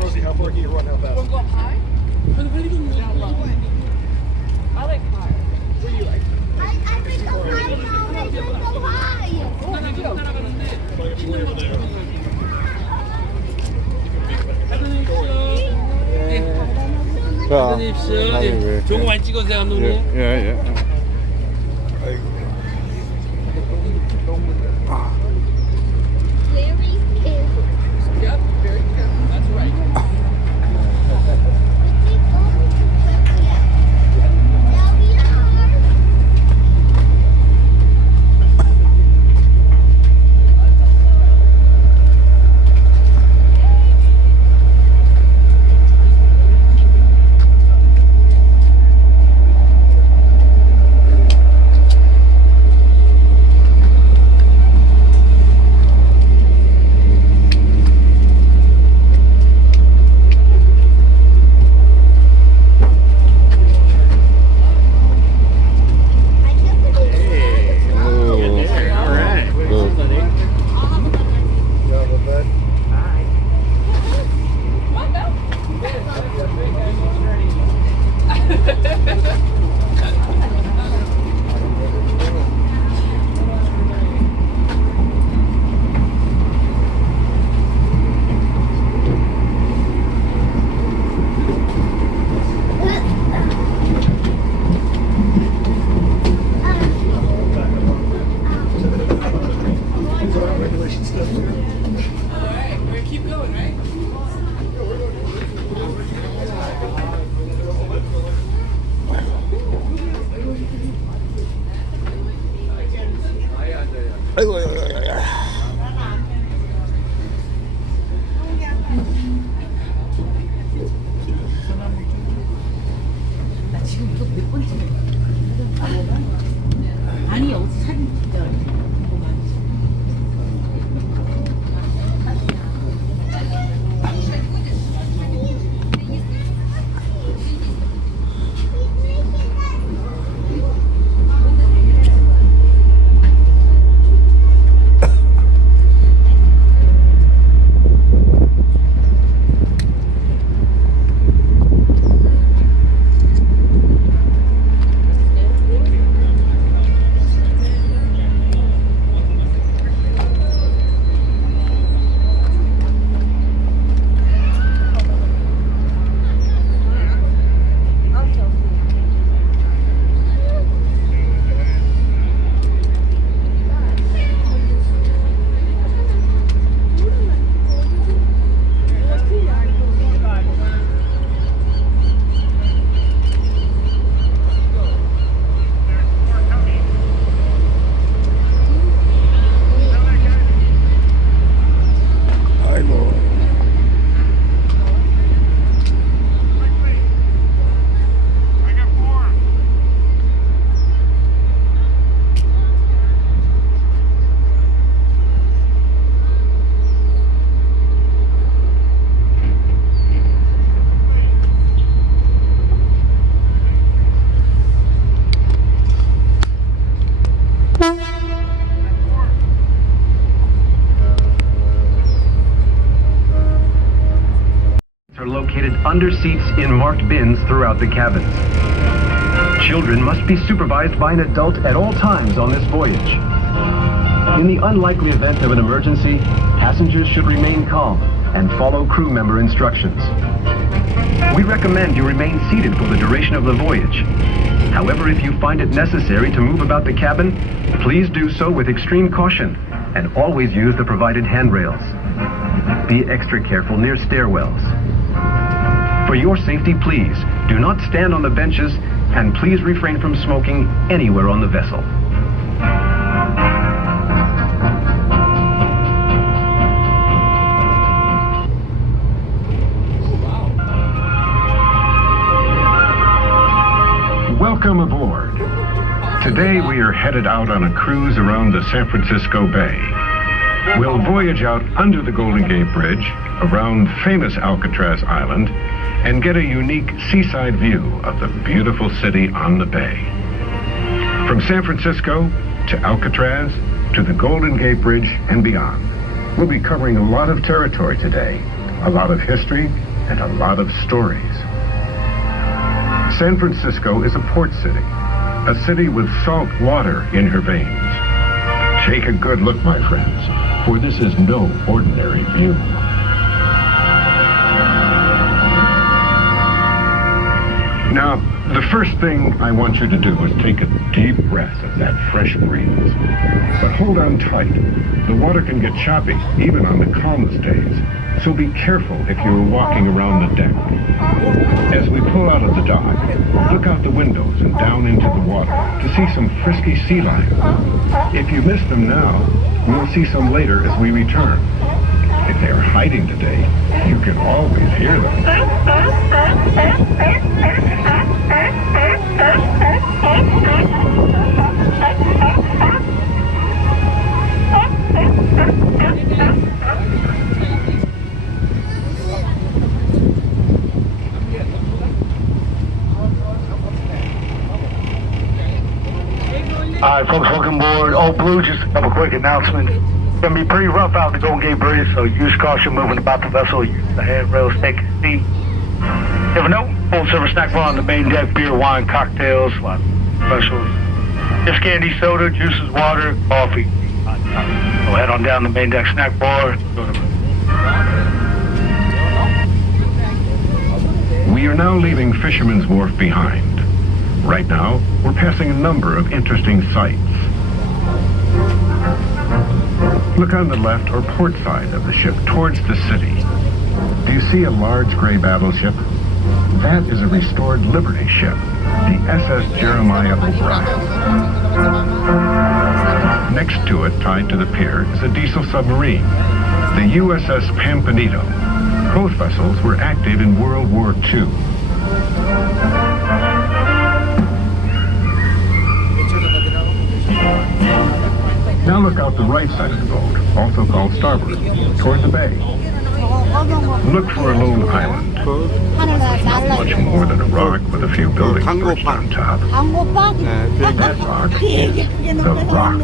Rosie, how far can you run? How fast? We'll go up high? Down low. I like high. What do you like? I think go high now. I think go high. Oh, you go. 자, 예, 좋은 거 많이 찍어주세요, 감독님. 예. Very careful. Yep, very careful. That's right. Now we are. 아이고, 나 지금 이거 몇 번째? 아니 여기서 사진 진짜 궁금하지. Are located under seats in marked bins throughout the cabins. Children must be supervised by an adult at all times on this voyage. In the unlikely event of an emergency, passengers should remain calm and follow crew member instructions. We recommend you remain seated for the duration of the voyage. However, if you find it necessary to move about the cabin, please do so with extreme caution and always use the provided handrails. Be extra careful near stairwells. For your safety, please do not stand on the benches and please refrain from smoking anywhere on the vessel. Welcome aboard. Today we are headed out on a cruise around the San Francisco Bay. We'll voyage out under the Golden Gate Bridge, around famous Alcatraz Island, and get a unique seaside view of the beautiful city on the bay. From San Francisco to Alcatraz to the Golden Gate Bridge and beyond. We'll be covering a lot of territory today a lot of history, and a lot of stories. San Francisco is a port city, a city with salt water in her veins. Take a good look, my friends, for this is no ordinary view. Now, the first thing I want you to do is take a deep breath of that fresh breeze. But hold on tight. The water can get choppy, even on the calmest days. So be careful if you're walking around the deck. As we pull out of the dock, look out the windows and down into the water to see some frisky sea lions. If you miss them now, we'll see some later as we return. If they are hiding today, you can always hear them. All right, folks, welcome aboard. Old Blue, just a couple quick announcements. It's going to be pretty rough out the Golden Gate Bridge, so use caution moving about the vessel. Use the handrails, take a seat. If no, full service snack bar on the main deck, beer, wine, cocktails, lots of specials. Just candy, soda, juices, water, coffee. So head on down the main deck snack bar. We are now leaving Fisherman's Wharf behind. Right now, we're passing a number of interesting sights. Look on the left or port side of the ship towards the city. Do you see a large gray battleship? That is a restored Liberty ship, the SS Jeremiah O'Brien. Next to it, tied to the pier, is a diesel submarine, the USS Pampanito. Both vessels were active in World War II. Now look out the right side of the boat, also called starboard, toward the bay. Look for a lone island. It's not much more than a rock with a few buildings perched on top. That rock is the Rock,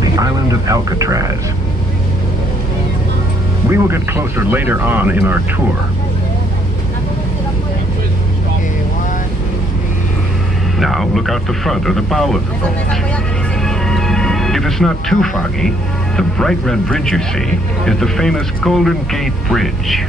the island of Alcatraz. We will get closer later on in our tour. Now look out the front or the bow of the boat. If it's not too foggy, the bright red bridge you see is the famous Golden Gate Bridge.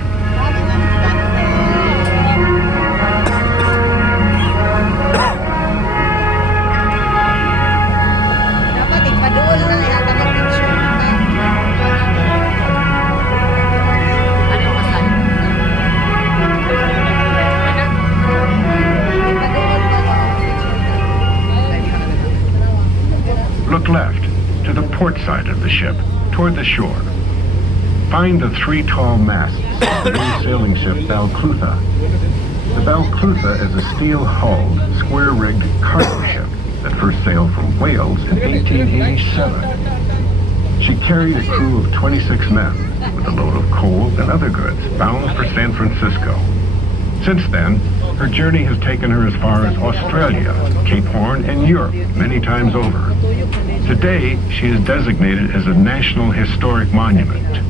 Look left, to the port side of the ship, toward the shore. Find the three tall masts of the new sailing ship Balclutha. The Balclutha is a steel-hulled, square-rigged cargo ship that first sailed from Wales in 1887. She carried a crew of 26 men with a load of coal and other goods bound for San Francisco. Since then, her journey has taken her as far as Australia, Cape Horn, and Europe many times over. Today, she is designated as a National Historic Monument.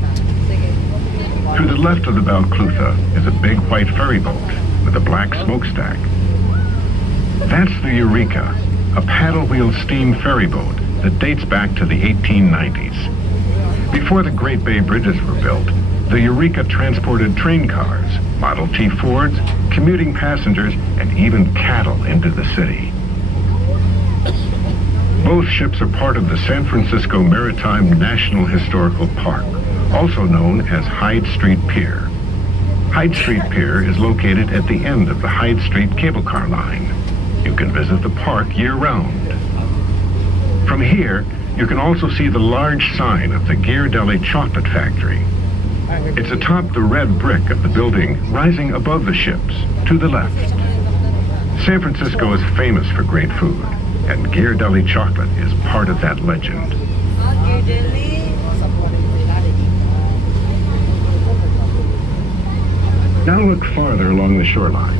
To the left of the Balclutha is a big white ferry boat with a black smokestack. That's the Eureka, a paddle-wheel steam ferry boat that dates back to the 1890s. Before the Great Bay Bridges were built, the Eureka transported train cars, Model T Fords, commuting passengers, and even cattle into the city. Both ships are part of the San Francisco Maritime National Historical Park, also known as Hyde Street Pier. Hyde Street Pier is located at the end of the Hyde Street cable car line. You can visit the park year-round. From here, you can also see the large sign of the Ghirardelli Chocolate Factory. It's atop the red brick of the building rising above the ships, to the left. San Francisco is famous for great food, and Ghirardelli chocolate is part of that legend. Now look farther along the shoreline.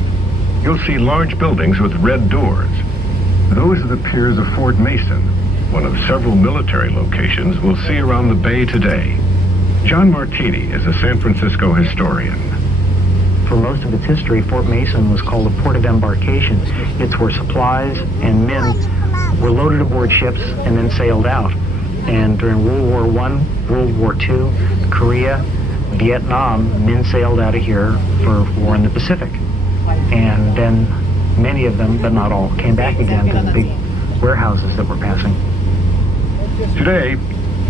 You'll see large buildings with red doors. Those are the piers of Fort Mason, one of several military locations we'll see around the bay today. John Martini is a San Francisco historian. For most of its history, Fort Mason was called a port of embarkation. It's where supplies and men were loaded aboard ships and then sailed out. And during World War I, World War II, Korea, Vietnam, men sailed out of here for war in the Pacific. And then many of them, but not all, came back again to the big warehouses that were passing. Today,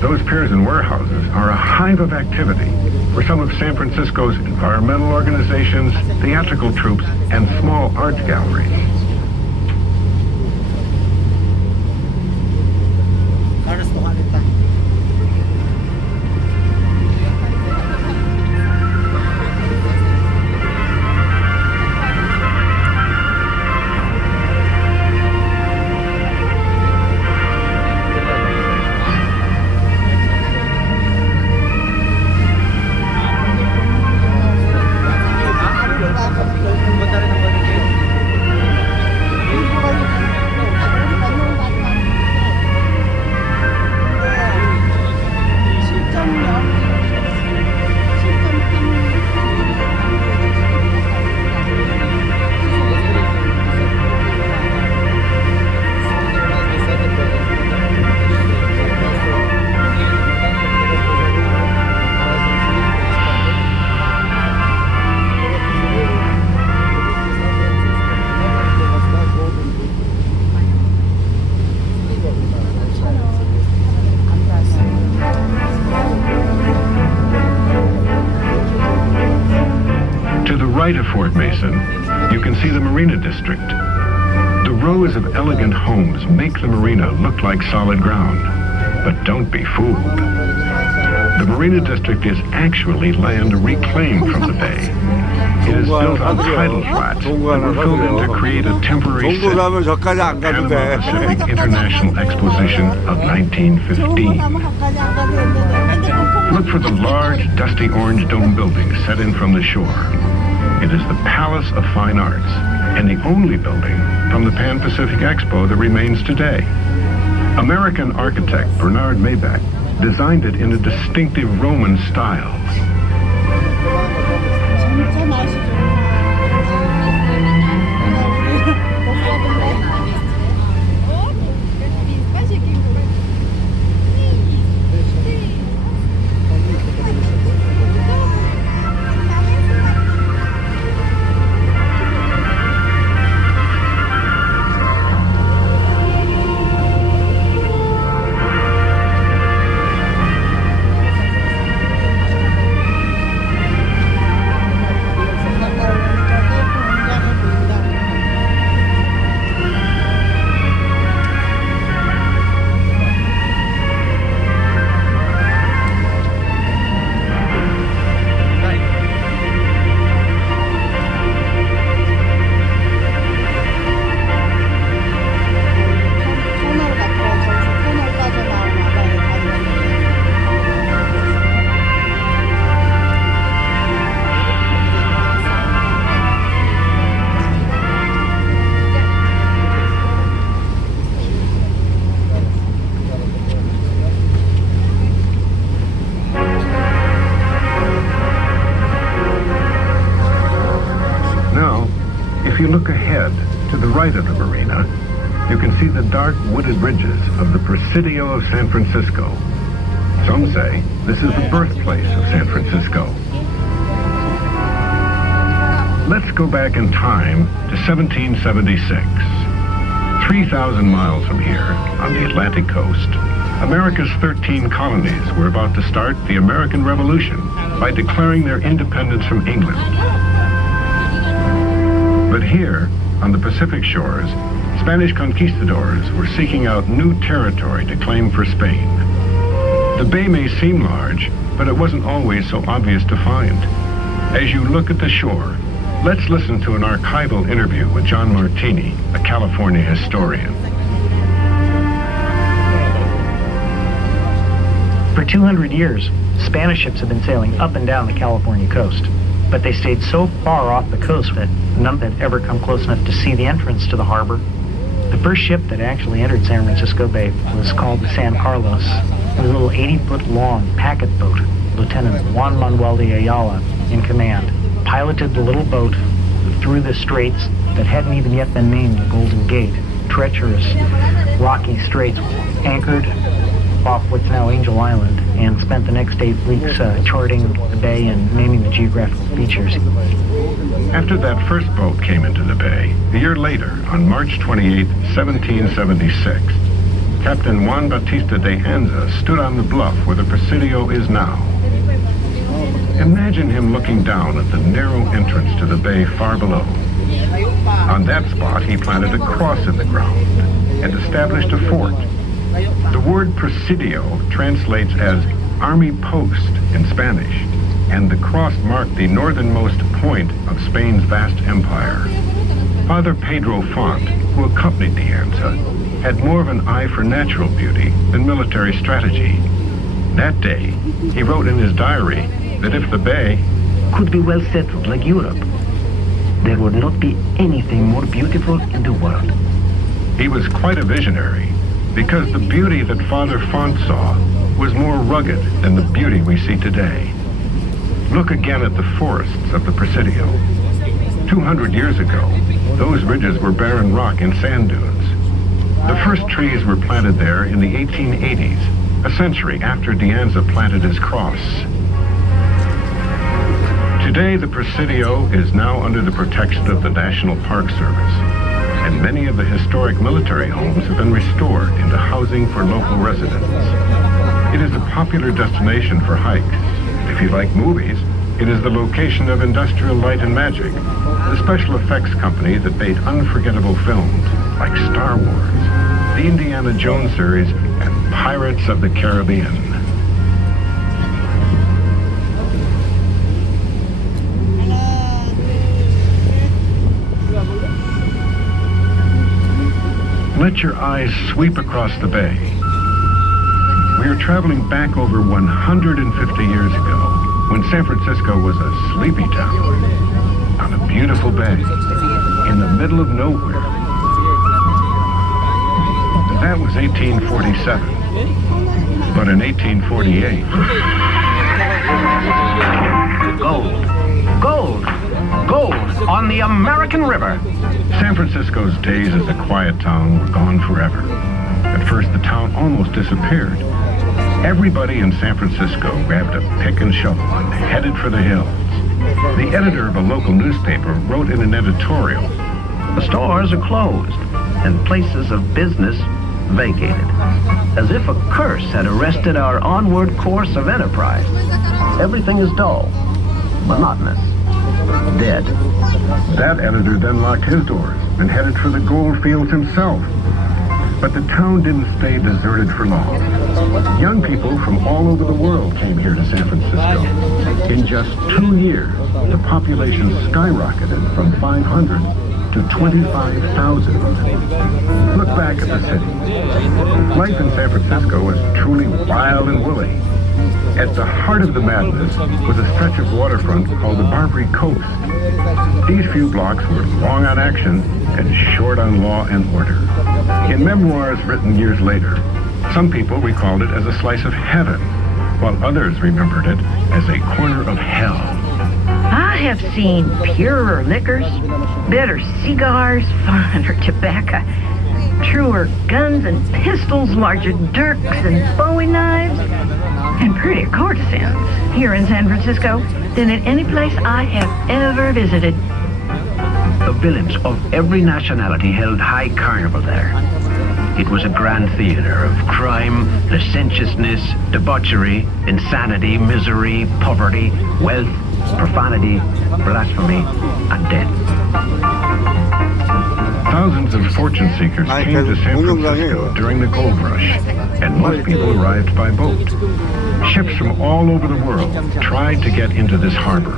those piers and warehouses are a hive of activity for some of San Francisco's environmental organizations, theatrical troupes, and small art galleries. Right of Fort Mason, you can see the Marina District. The rows of elegant homes make the marina look like solid ground. But don't be fooled. The Marina District is actually land reclaimed from the bay. It is built on tidal flats that were filled in to create a temporary set for the Panama Pacific International Exposition of 1915. Look for the large, dusty orange dome building set in from the shore. It is the Palace of Fine Arts, and the only building from the Pan-Pacific Expo that remains today. American architect Bernard Maybach designed it in a distinctive Roman style. If you look ahead to the right of the marina, you can see the dark wooded ridges of the Presidio of San Francisco. Some say this is the birthplace of San Francisco. Let's go back in time to 1776. 3,000 miles from here, on the Atlantic coast, America's 13 colonies were about to start the American Revolution by declaring their independence from England. But here, on the Pacific shores, Spanish conquistadors were seeking out new territory to claim for Spain. The bay may seem large, but it wasn't always so obvious to find. As you look at the shore, let's listen to an archival interview with John Martini, a California historian. For 200 years, Spanish ships have been sailing up and down the California coast, but they stayed so far off the coast that none had ever come close enough to see the entrance to the harbor. The first ship that actually entered San Francisco Bay was called the San Carlos. It was a little 80-foot long packet boat. Lieutenant Juan Manuel de Ayala in command, piloted the little boat through the straits that hadn't even yet been named the Golden Gate, treacherous, rocky straits, anchored off what's now Angel Island, and spent the next 8 weeks charting the bay and naming the geographical features. After that first boat came into the bay, a year later, on March 28, 1776, Captain Juan Bautista de Anza stood on the bluff where the Presidio is now. Imagine him looking down at the narrow entrance to the bay far below. On that spot, he planted a cross in the ground and established a fort. The word Presidio translates as army post in Spanish, and the cross marked the northernmost point of Spain's vast empire. Father Pedro Font, who accompanied de Anza, had more of an eye for natural beauty than military strategy. That day, he wrote in his diary that if the bay could be well settled like Europe, there would not be anything more beautiful in the world. He was quite a visionary, because the beauty that Father Font saw was more rugged than the beauty we see today. Look again at the forests of the Presidio. 200 years ago, those ridges were barren rock and sand dunes. The first trees were planted there in the 1880s, a century after de Anza planted his cross. Today, the Presidio is now under the protection of the National Park Service, and many of the historic military homes have been restored into housing for local residents. It is a popular destination for hikes. If you like movies, it is the location of Industrial Light and Magic, the special effects company that made unforgettable films like Star Wars, the Indiana Jones series, and Pirates of the Caribbean. Let your eyes sweep across the bay. We are traveling back over 150 years ago, when San Francisco was a sleepy town on a beautiful bay in the middle of nowhere. That was 1847. But in 1848... Gold! Gold! Gold on the American River! San Francisco's days as a quiet town were gone forever. At first, the town almost disappeared. Everybody in San Francisco grabbed a pick and shovel and headed for the hills. The editor of a local newspaper wrote in an editorial, The stores are closed and places of business vacated, as if a curse had arrested our onward course of enterprise. Everything is dull, monotonous, dead. That editor then locked his doors and headed for the gold fields himself. But the town didn't stay deserted for long. Young people from all over the world came here to San Francisco. In just 2 years, the population skyrocketed from 500 to 25,000. Look back at the city. Life in San Francisco was truly wild and woolly. At the heart of the madness was a stretch of waterfront called the Barbary Coast. These few blocks were long on action and short on law and order. In memoirs written years later, some people recalled it as a slice of heaven, while others remembered it as a corner of hell. I have seen purer liquors, better cigars, finer tobacco, truer guns and pistols, larger dirks and bowie knives, and prettier courtesans here in San Francisco than in any place I have ever visited. The village of every nationality held high carnival there. It was a grand theater of crime, licentiousness, debauchery, insanity, misery, poverty, wealth, profanity, blasphemy, and death. Thousands of fortune seekers came to San Francisco during the gold rush, and most people arrived by boat. Ships from all over the world tried to get into this harbor.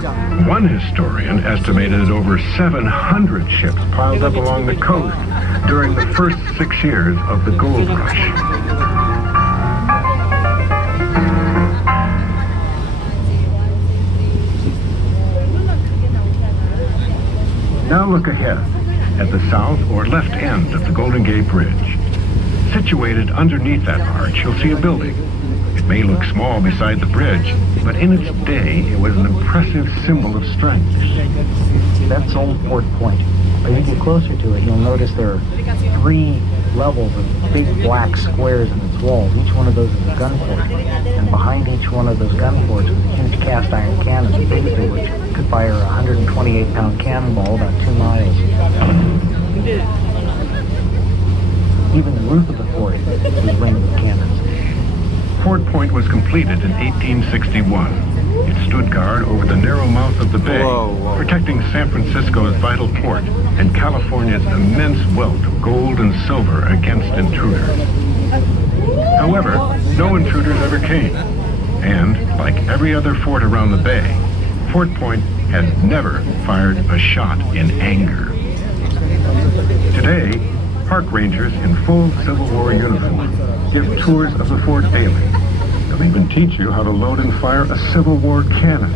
One historian estimated that over 700 ships piled up along the coast during the first 6 years of the gold rush. Now look ahead at the south or left end of the Golden Gate Bridge. Situated underneath that arch, you'll see a building. It may look small beside the bridge, but in its day, it was an impressive symbol of strength. That's Old Fort Point. As you get closer to it, you'll notice there are 3 levels of big black squares in its walls. Each one of those is a gun fort. And behind each one of those gun forts was a huge cast iron cannon, the biggest of which could fire a 128-pound cannonball about 2 miles. Even the roof of the fort was ringed with cannons. Fort Point was completed in 1861. It stood guard over the narrow mouth of the bay, protecting San Francisco's vital port and California's immense wealth of gold and silver against intruders. However, no intruders ever came. And, like every other fort around the bay, Fort Point has never fired a shot in anger. Today, park rangers in full Civil War uniform give tours of the fort daily. They'll even teach you how to load and fire a Civil War cannon.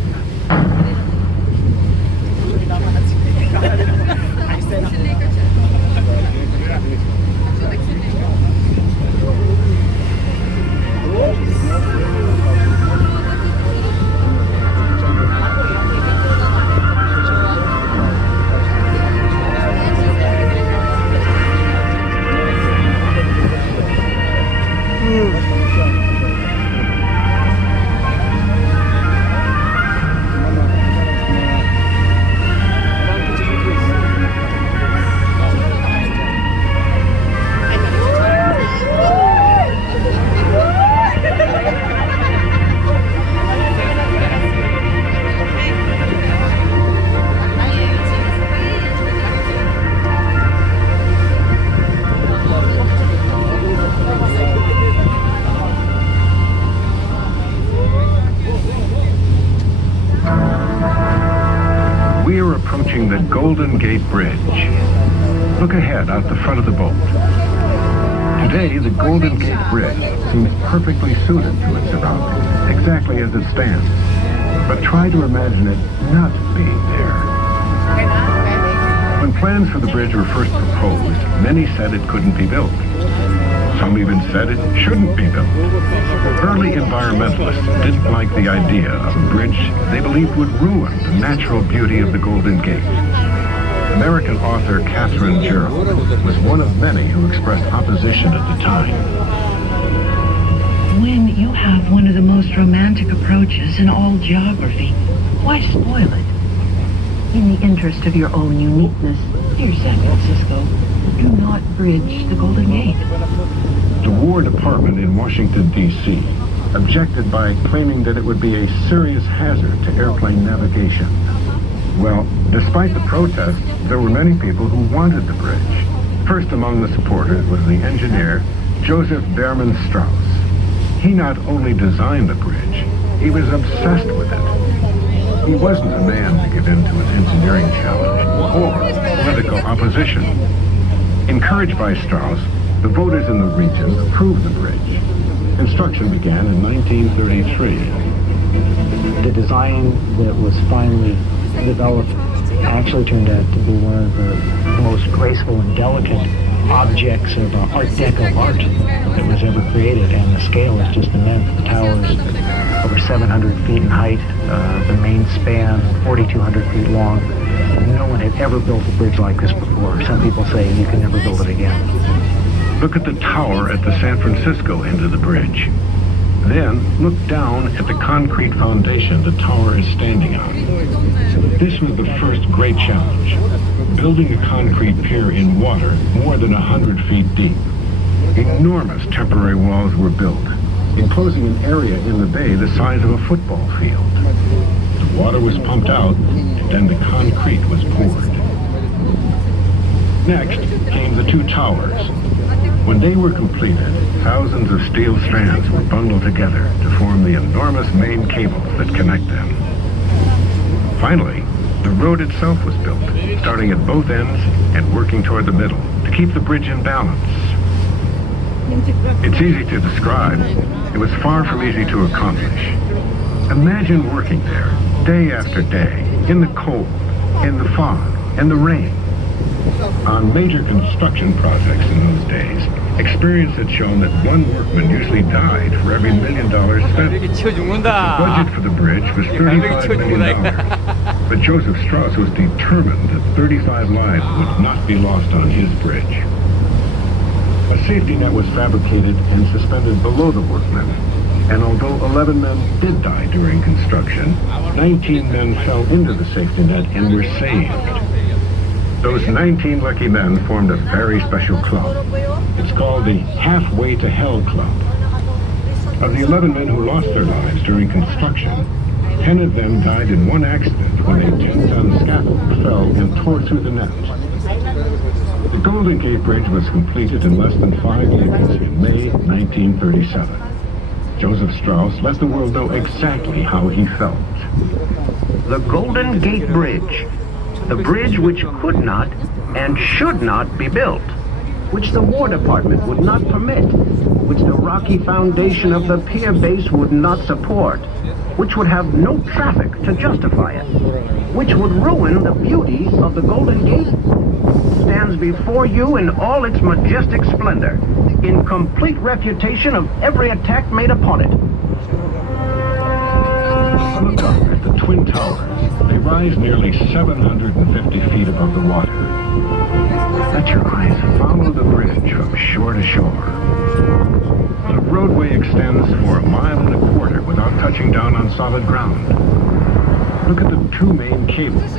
The Golden Gate Bridge. Look ahead out the front of the boat. Today, the Golden Gate Bridge seems perfectly suited to its surroundings, exactly as it stands. But try to imagine it not being there. When plans for the bridge were first proposed, many said it couldn't be built. Some even said it shouldn't be built. Early environmentalists didn't like the idea of a bridge they believed would ruin the natural beauty of the Golden Gate. American author Catherine Gerald was one of many who expressed opposition at the time. When you have one of the most romantic approaches in all geography, why spoil it? In the interest of your own uniqueness, dear San Francisco, do not bridge the Golden Gate. The War Department in Washington, D.C. objected by claiming that it would be a serious hazard to airplane navigation. Well, despite the protests, there were many people who wanted the bridge. First among the supporters was the engineer, Joseph Behrman Strauss. He not only designed the bridge, he was obsessed with it. He wasn't a man to give in to an engineering challenge or political opposition. Encouraged by Strauss, the voters in the region approved the bridge. Construction began in 1933. The design that was finally developed actually turned out to be one of the most graceful and delicate objects of Art Deco art that was ever created, and the scale is just immense. The tower is over 700 feet in height, the main span 4,200 feet long. No one had ever built a bridge like this before. Some people say you can never build it again. Look at the tower at the San Francisco end of the bridge. Then look down at the concrete foundation the tower is standing on. This was the first great challenge, building a concrete pier in water more than 100 feet deep. Enormous temporary walls were built, enclosing an area in the bay the size of a football field. The water was pumped out, and then the concrete was poured. Next came the two towers. When they were completed, thousands of steel strands were bundled together to form the enormous main cables that connect them. Finally, the road itself was built, starting at both ends and working toward the middle to keep the bridge in balance. It's easy to describe. It was far from easy to accomplish. Imagine working there day after day, in the cold, in the fog, in the rain. On major construction projects in those days, Experience had shown that one workman usually died for every $1 million spent. 이렇게 치워 The 죽는다. budget for the bridge was $35 million. But Joseph Strauss was determined that 35 lives would not be lost on his bridge. A safety net was fabricated and suspended below the workmen. And although 11 men did die during construction, 19 men fell into the safety net and were saved. Those 19 lucky men formed a very special club. It's called the Halfway to Hell Club. Of the 11 men who lost their lives during construction, 10 of them died in one accident when a 10-ton scaffold fell and tore through the net. The Golden Gate Bridge was completed in less than 5 years in May 1937. Joseph Strauss let the world know exactly how he felt. The Golden Gate Bridge. The bridge which could not and should not be built, which the War Department would not permit, which the rocky foundation of the pier base would not support, which would have no traffic to justify it, which would ruin the beauty of the Golden Gate, stands before you in all its majestic splendor, in complete refutation of every attack made upon it. Look up at the Twin Towers. They rise nearly 750 feet above the water. Let your eyes follow the bridge from shore to shore. The roadway extends for 1.25 miles without touching down on solid ground. Look at the two main cables.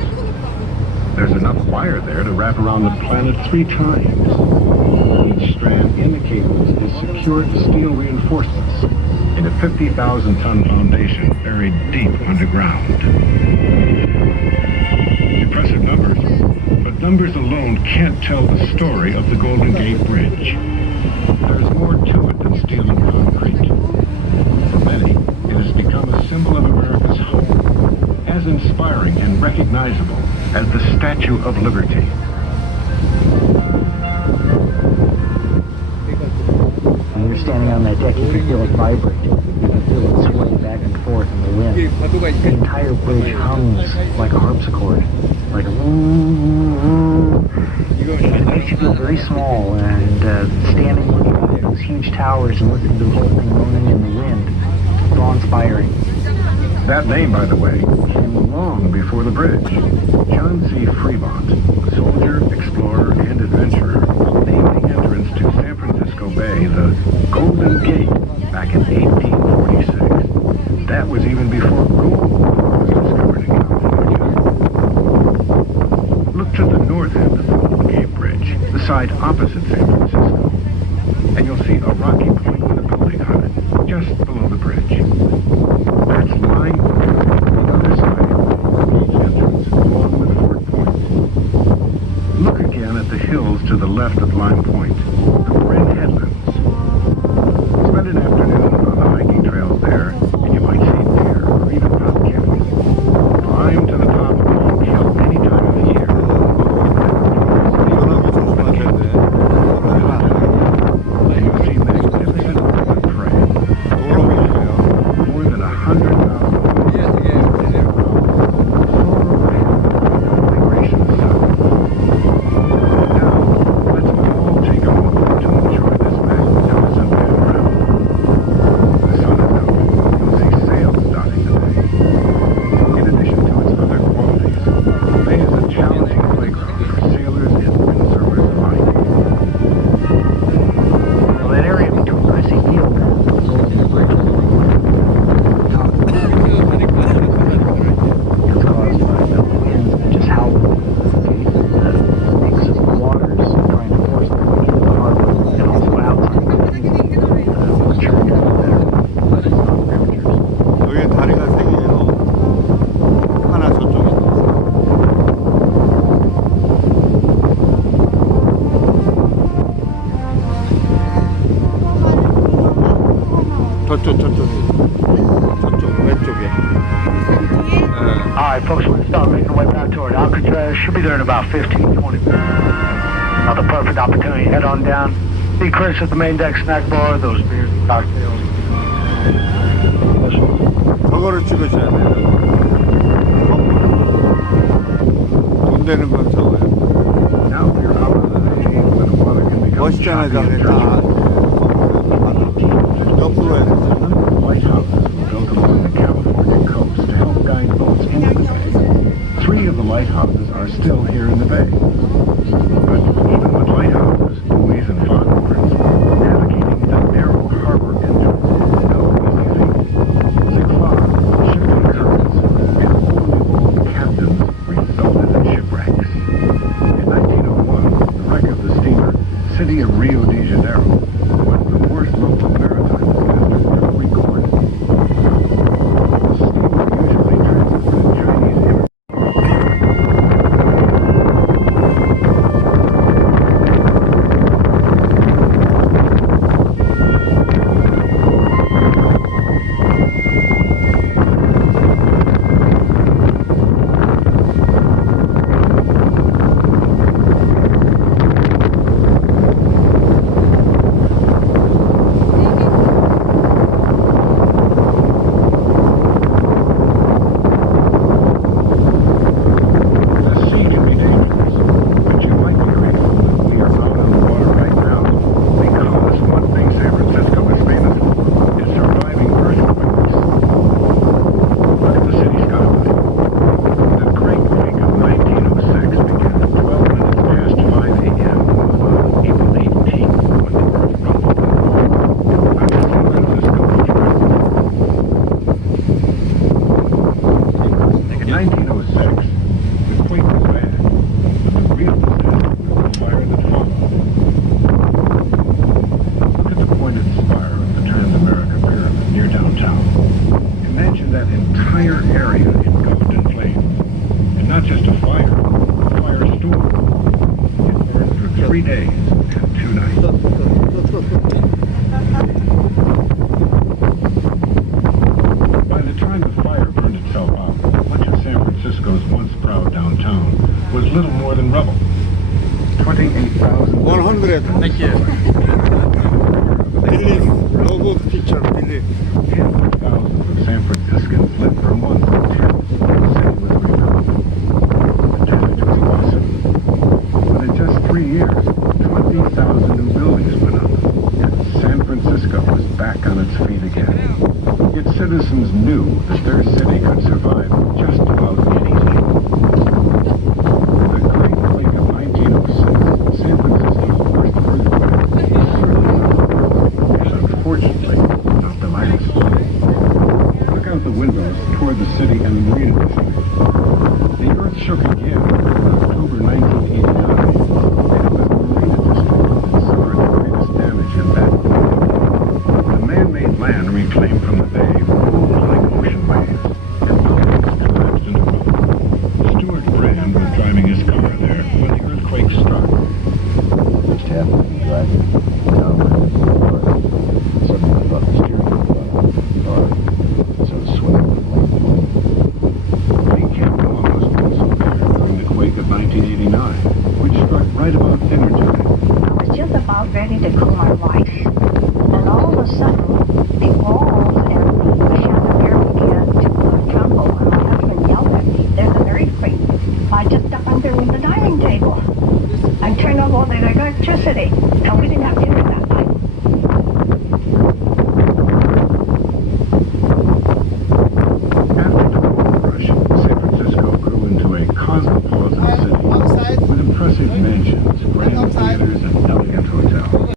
There's enough wire there to wrap around the planet 3 times. Each strand in the cables is secured to steel reinforcements in a 50,000-ton foundation buried deep underground. Impressive numbers, but numbers alone can't tell the story of the Golden Gate Bridge. There's more to it than steel and concrete. For many, it has become a symbol of America's hope, as inspiring and recognizable as the Statue of Liberty. When you're standing on that deck, you can feel it vibrate. You can feel it sway back and forth in the wind. The entire bridge hums like a harpsichord, like it makes you feel very small, and standing looking at those huge towers and listening to the whole thing moaning in the wind, it's awe-inspiring. That name, by the way, came long before the bridge. John C. Fremont, soldier, explorer, and adventurer, named the entrance to San Francisco Bay the Golden Gate back in 1846. That was even before gold was discovered in California. Look to the north end of the Golden Gate Bridge, the side opposite San Francisco, and you'll see a rocky point with a building on it, just below the bridge. That's Line Point, the other side, the entrance, along with Fort Point. Look again at the hills to the left of Line Point, the Red Headlands. Spend an afternoon on the hiking trails there, and you might see deer or even bobcats. Climb to the top of Long Hill any time of the year. And you'll see magnificent birds of prey. More than 100,000 migration south. Now, let's all take a moment to enjoy this magnificent panorama. The sun is out. You'll see sails dotting the bay. In addition to its other qualities, the bay is a challenging playground for sailors and windsurfers alike. Well, that area between Crissy Field and the Golden Bridge is caused by the winds that just howl. That makes the waters trying to force their way into the harbor and also outside. Churned out better, but it's not temperatures. 여기 다리가 3개예요. 하나 저쪽에. 저쪽 왼쪽에. Alright, folks, we're going to start making our way back toward Alcatraz. Should be there in about 15, 20 minutes. Another perfect opportunity. Head on down. See Chris at the main deck snack bar. Those beers and cocktails. 저거를 찍으셔야 돼요. 돈 되는 건 저거예요. Now you're out of the hay when the water can become 멋있잖아요, choppy and 저게 다. treacherous. the lighthouses are still here in the bay. But even with lighthouses, buoys, and foghorns, navigating the narrow harbor entrance is no easy feat. Thick fog, shifting currents, and overly bold captains resulted in shipwrecks. In 1901, the wreck of the steamer City of Rio de Janeiro was the worst local maritime disaster ever recorded. The steamer usually transported Chinese immigrants. Thank you. Believe, logo picture, believe. Thousands of San Franciscans lived for months in tents while the city was rebuilt. The damage was awesome. But in just 3 years, 20,000 new buildings went up, and San Francisco was back on its feet again. Its citizens knew that their city could survive just about anything. The Great Quake of 1906, San Francisco's worst earthquake, and unfortunately, not the last. Look out the windows toward the city and the Marina District. The earth shook again in October 1989, and it was the Marina District that suffered the greatest damage in that quake. The man-made land reclaimed from the bay rolled like ocean waves, and buildings collapsed into rubble. Stuart Brand was driving his car there when the earthquake struck. Just happened to be driving down my car. Suddenly I thought the steering wheel car started swinging like a plane. Lee Campbell was also there during the quake of 1989, which struck right about dinner time. I was just about ready to cook my rice, and all of a sudden, the walls and the chandelier began to tremble, and my husband yelled at me, "There's an earthquake." I just ducked under the dining table and turned off all the electricity, and we didn't have dinner that night. After the gold rush, San Francisco grew into a cosmopolitan city with impressive mansions, grand theaters, and elegant hotels.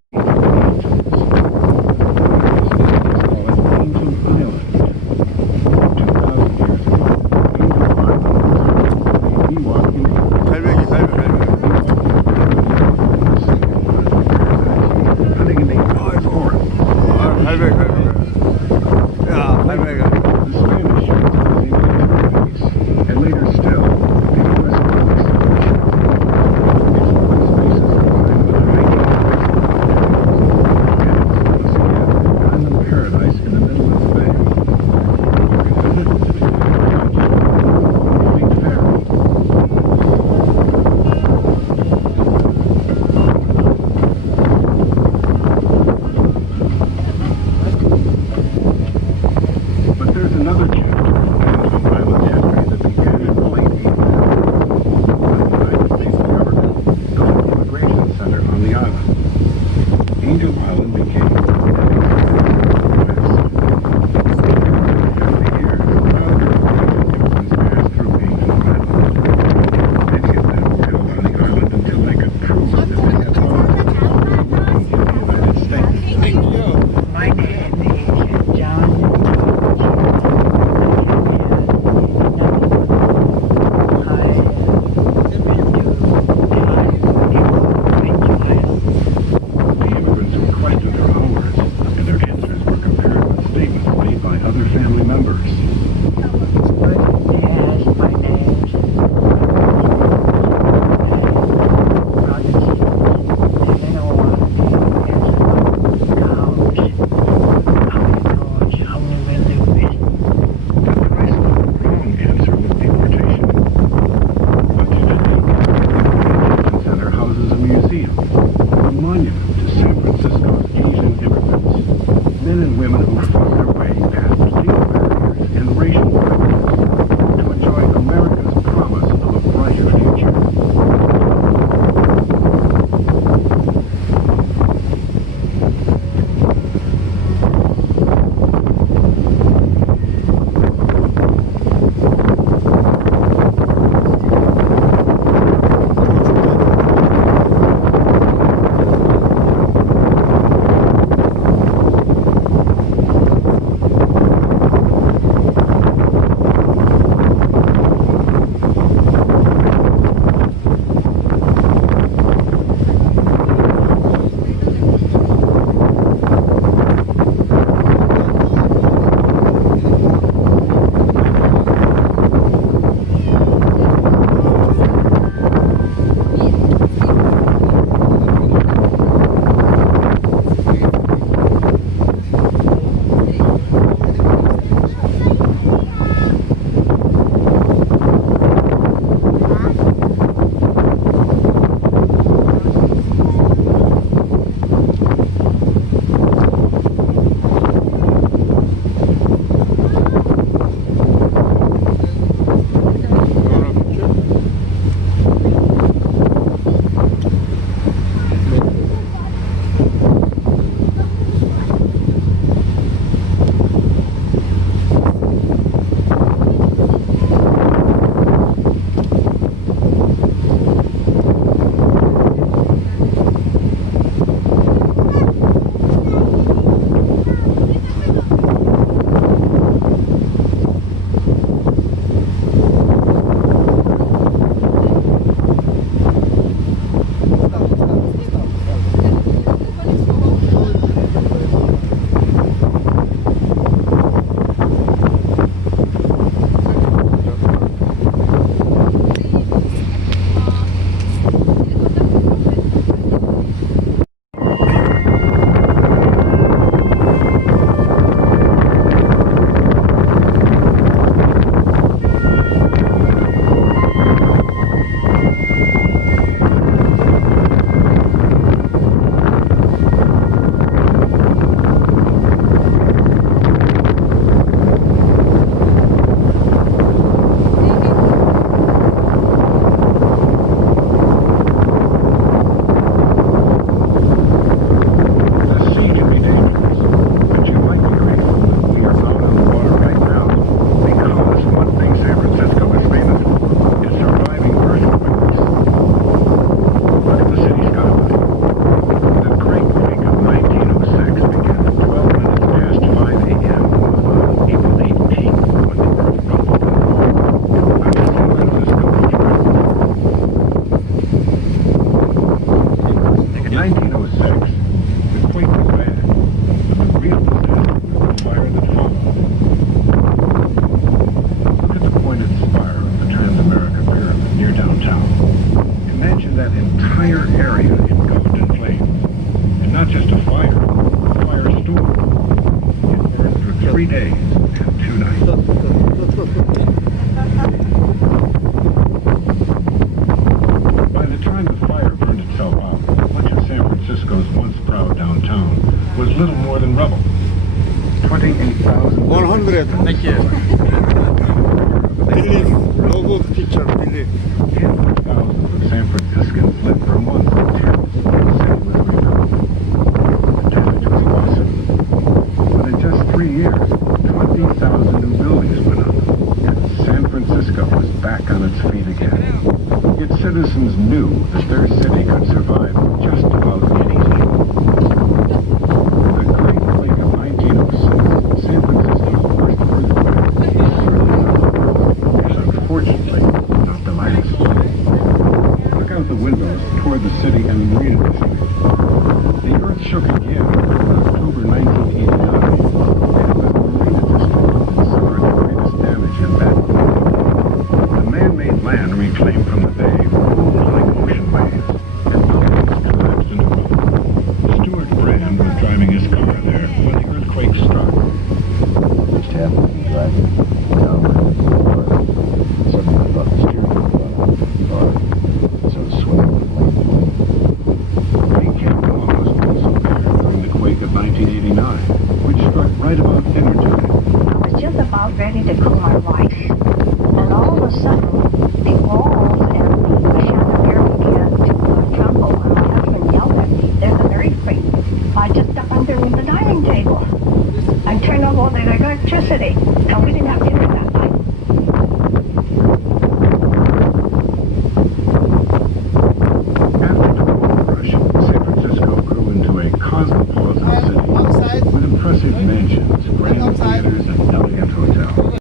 100. Thank you. Believe. Logo picture. Believe. Thousands of San Franciscans lived for months in tents while the city was rebuilt. The damage was awesome. But in just 3 years, 20,000 new buildings went up, and San Francisco was back on its feet again. Its citizens knew that their city could survive just about anything. The Great Quake of 1906, San Francisco's first earthquake, certainly not the first, and unfortunately, not the last. Look out the windows toward the city and the Marina District. The earth shook again in October 1989, and the Marina District suffered the greatest damage in that quake. The man-made land reclaimed from the bay rolled like ocean waves, and buildings collapsed into rubble. Stuart Brand was driving his car there when the earthquake struck. Just happened to be driving down my car. Suddenly I thought the steering wheel got on the car. So it swayed from lane to lane. Ray Campbell was also there during the quake of 1989, which struck right about dinner time. I was just about ready to cook my rice. And all of a sudden, the walls and the chandelier began to tremble. And my husband yelled at me, "There's an earthquake." I just stuck under the dining table and turned off all the electricity. And we didn't have dinner that night. After the gold rush, San Francisco grew into a cosmopolitan city with impressive mansions, grand theaters, and elegant hotels.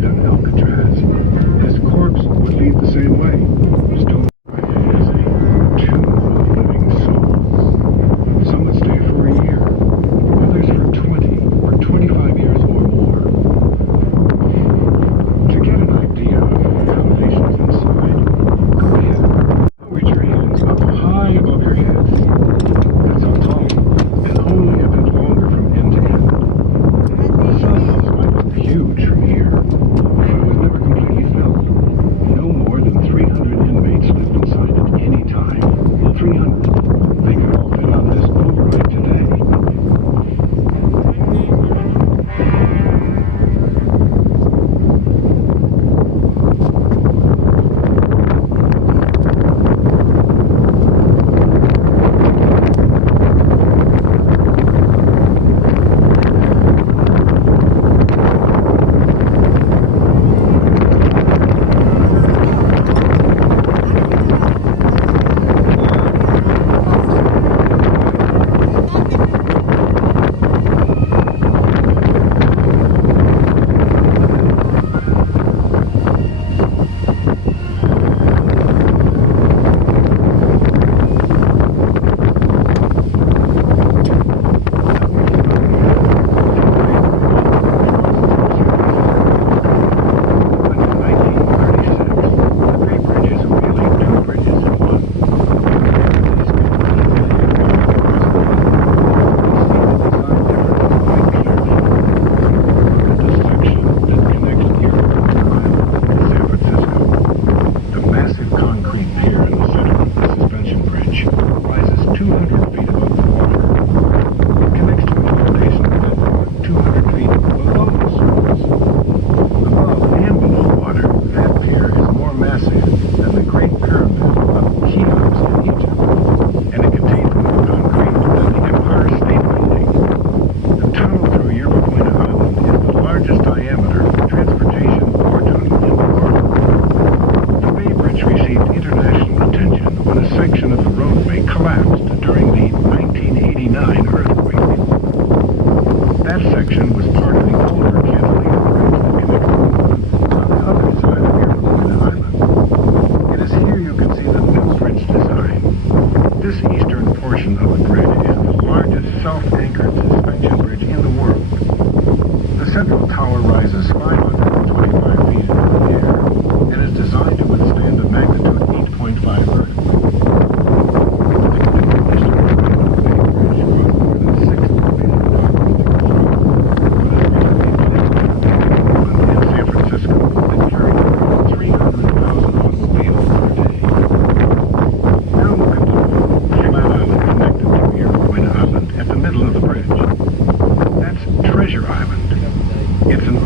died on Alcatraz. His corpse would lead the same way. Stone is a tomb of living souls. Some would stay for a year, others for 20 or 25 years or more. To get an idea of the accommodations inside, go ahead. Reach your hands up high above your heads. That's how tall, and only a bit longer from end to end. Some halls might look huge from here, but it was never completely filled. No more than 300 inmates lived inside at any time. 300. They could all fit on this overnight today.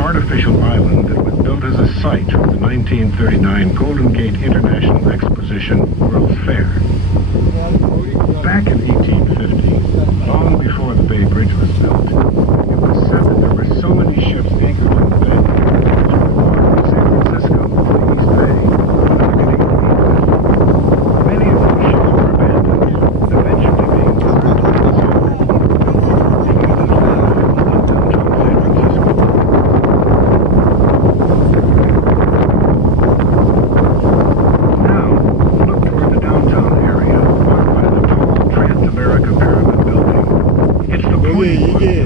artificial island that was built as a site for the 1939 Goldengeist International Exposition World's Fair. Back in 1850, long before the Bay Bridge was built, it was said that there were so many ships anchored in the bay, from San Francisco to the East Bay, many of those ships were abandoned, eventually being turned into the summer. 이게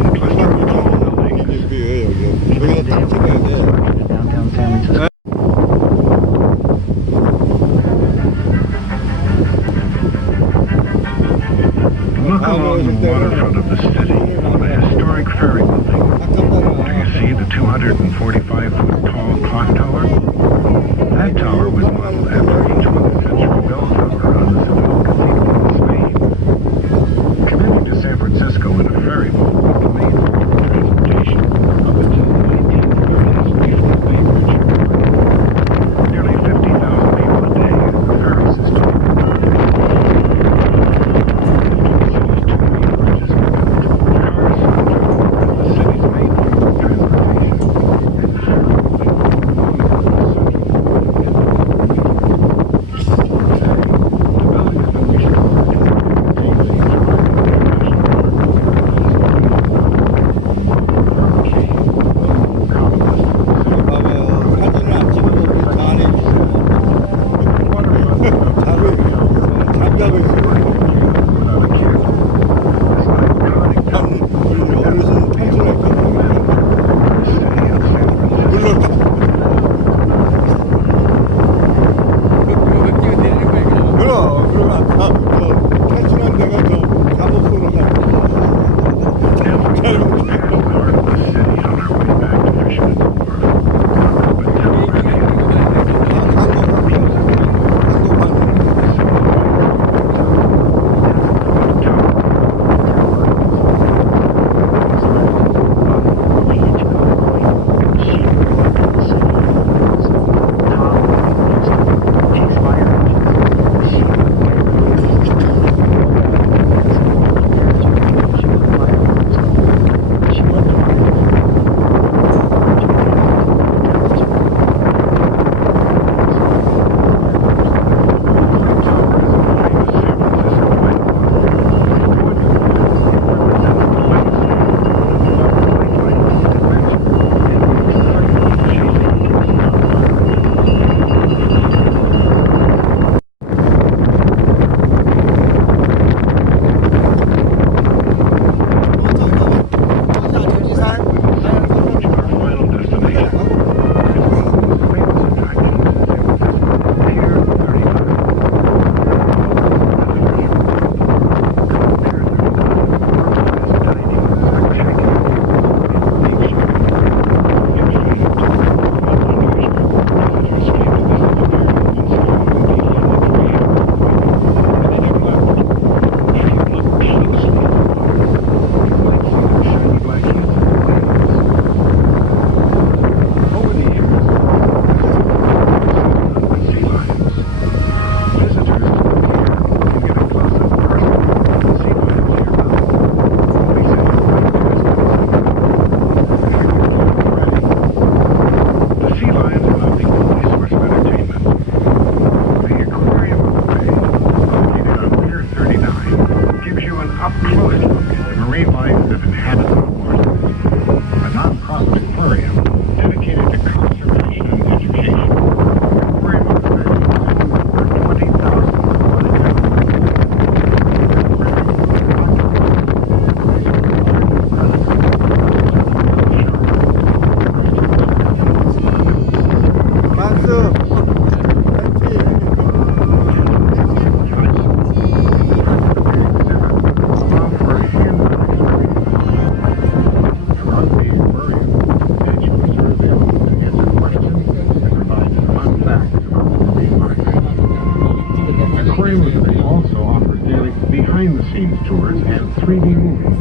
and 3D movies.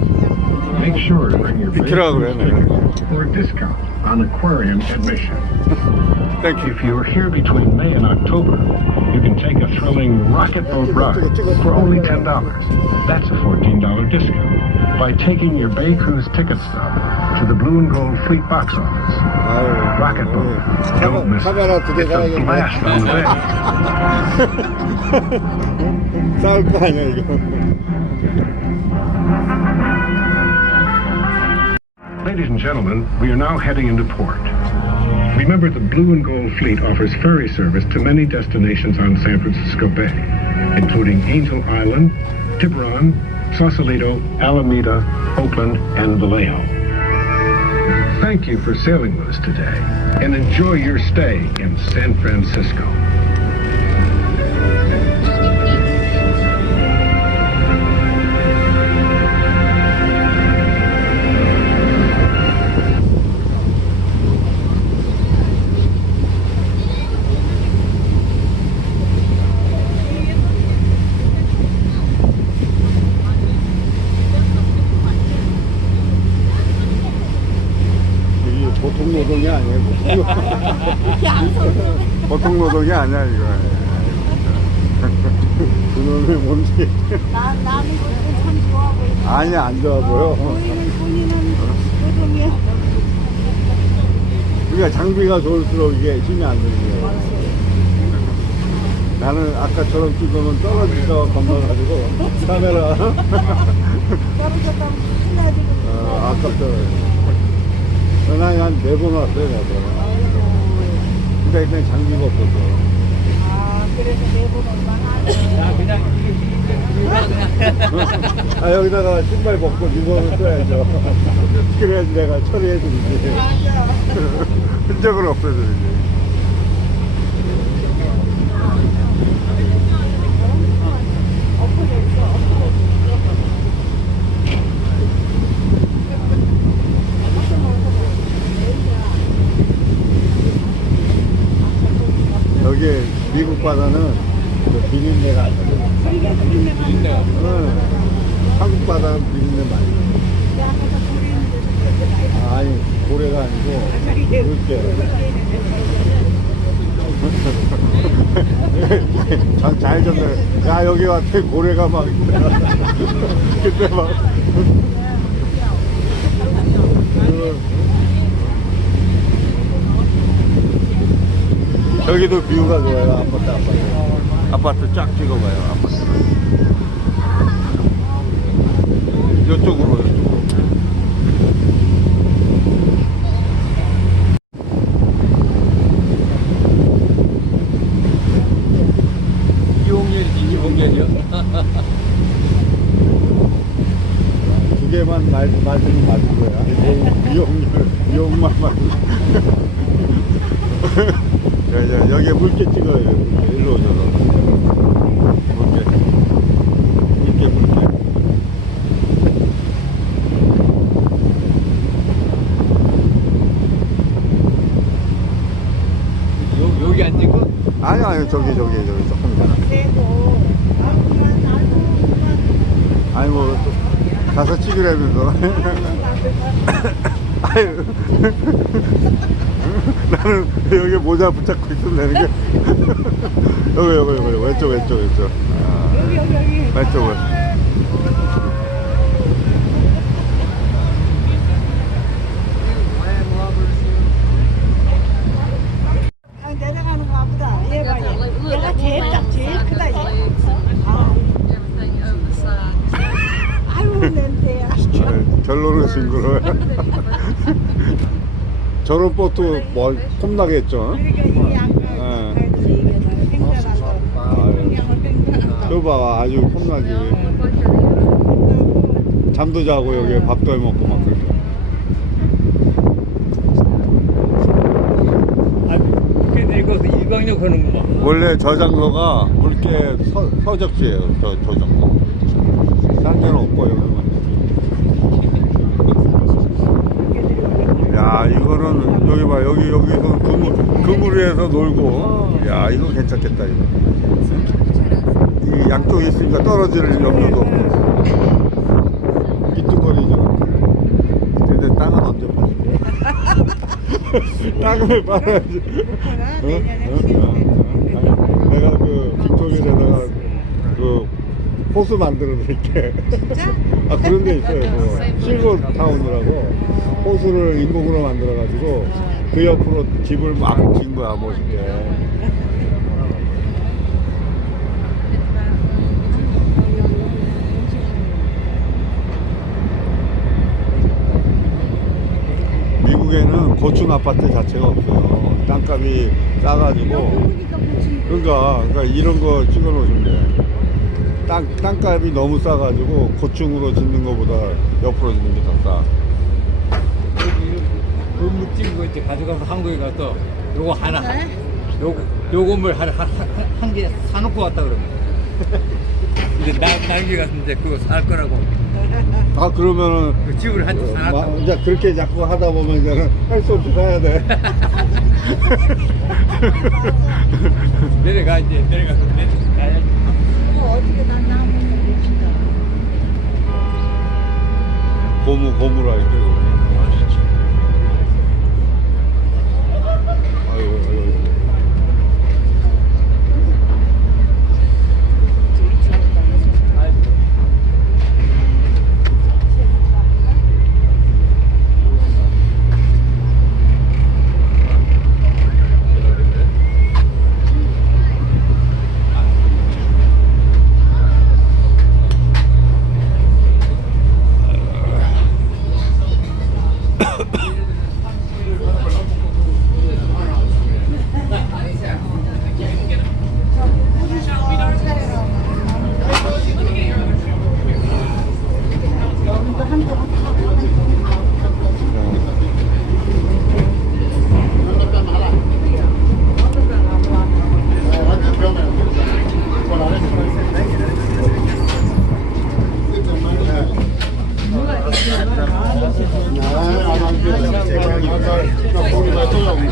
Make sure to bring your big cruise ticket for a discount on aquarium admission. Thank you. If you are here between May and October, you can take a thrilling rocket boat ride for only $10. That's a $14 discount by taking your Bay Cruise ticket stub to the Blue and Gold Fleet box office. Rocket boat. Don't miss it. It's a blast on the bay. 싸울 거 아니야 이거. Ladies and gentlemen, we are now heading into port. Remember, the Blue and Gold Fleet offers ferry service to many destinations on San Francisco Bay, including Angel Island, Tiburon, Sausalito, Alameda, Oakland, and Vallejo. Thank you for sailing with us today, and enjoy your stay in San Francisco. 보통 노동이 아니에요. 보통 노동이 아니야 이거. 그놈의 뭔지. 나는 그걸 참 좋아 보여. 아니 안 좋아 보여. 본인은 노동이야. 그러니까 장비가 좋을수록 이게 힘이 안 드는 거예요. 나는 아까처럼 찍으면 떨어질까 겁나가지고 카메라. 떨어졌다면 신나지고. 아깝더라고요. 전화에 한 4번 왔어요, 4번. 근데 일단 장비가 없어서. 아, 그래서 4번 얼마나 하냐? 아, 여기다가 신발 벗고 리본을 써야죠. 그래야지 내가 처리해주는지. 흔적을 없애주는지. 여기 미국 바다는 그 비린내가 안 나요. 비린내가? 응. 한국 바다는 비린내 많이 나요. 아니, 고래가 아니고 물개. 잘 졌네. 야, 여기 왔더니 고래가 막 그때 막 여기도 뷰가 좋아요. 아파트 쫙 찍어봐요. 아파트 이쪽으로 이용렬이요? 두 개만 맞으면 맞은 거야. 이용만 맞은 여기에 물개 찍어요. 일로 오셔서 물개 여기 앉은 거? 아니 저기 조금 있잖아. 아니 뭐 가서 찍으라면서. 아유. 나는 여기 모자 붙잡고 있으면 되는 게. 여기 왼쪽. 아, 여기. 왼쪽을. 내려가는 거 보다 얘 봐. 얘가 제일 크다. 아유 냄새야. 결론은 징그러워요. 저런 보트 뭐 폼나겠죠? 그거 봐, 아주 폼나지. 잠도 자고 여기 밥도 해 먹고 막 그렇게. 내려가서 일광욕 하는구만. 원래 저 장소가 물개 서적지예요. 저 정도. 딴 데는 없고 여기만. 야, 이거는 여기 봐, 여기서 그물 위에서 놀고. 야, 이거 괜찮겠다 이거. 이 양쪽에 있으니까 떨어질 염려도 없고. 삐뚤거리죠. 근데 땅은 언제 파는 거야? 땅을 팔아야지. 내가 그 빅토리에다가 그 호수 만들어 드릴게. 진짜? 아, 그런 데 있어요. 실버 타운이라고 호수를 인공으로 만들어 가지고 그 옆으로 집을 막 지은 거야, 멋있게. 미국에는 고층 아파트 자체가 없어요. 땅값이 싸가지고. 그러니까 이런 거 찍어 놓으시면 돼. 땅값이 너무 싸가지고 고층으로 짓는 거보다 옆으로 짓는 게 더 싸. 그 찍은 거 이제 가져가서 한국에 가서 요거 하나, 요 건물 한 개 사놓고 왔다 그러면. 이제 나중에 가서 이제 그거 살 거라고. 아, 그러면은 그 집을 한 채 사놨다. 이제 그렇게 자꾸 하다 보면 이제는 할 수 없이 사야 돼. 내려가서 가야지. 어떻게 난 나무 봅시다. 고무라 이렇게. 아이고.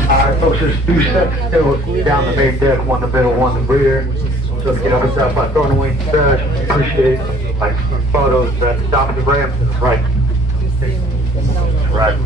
Alright, folks, there's 2 sets still down the main deck, one in the middle, one in the rear. So if you get up and stop by throwing away the trash, we appreciate it. Like photos at the top of the ramp to the right. Right.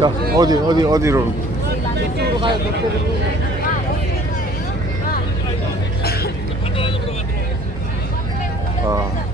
자, 어디로? 아.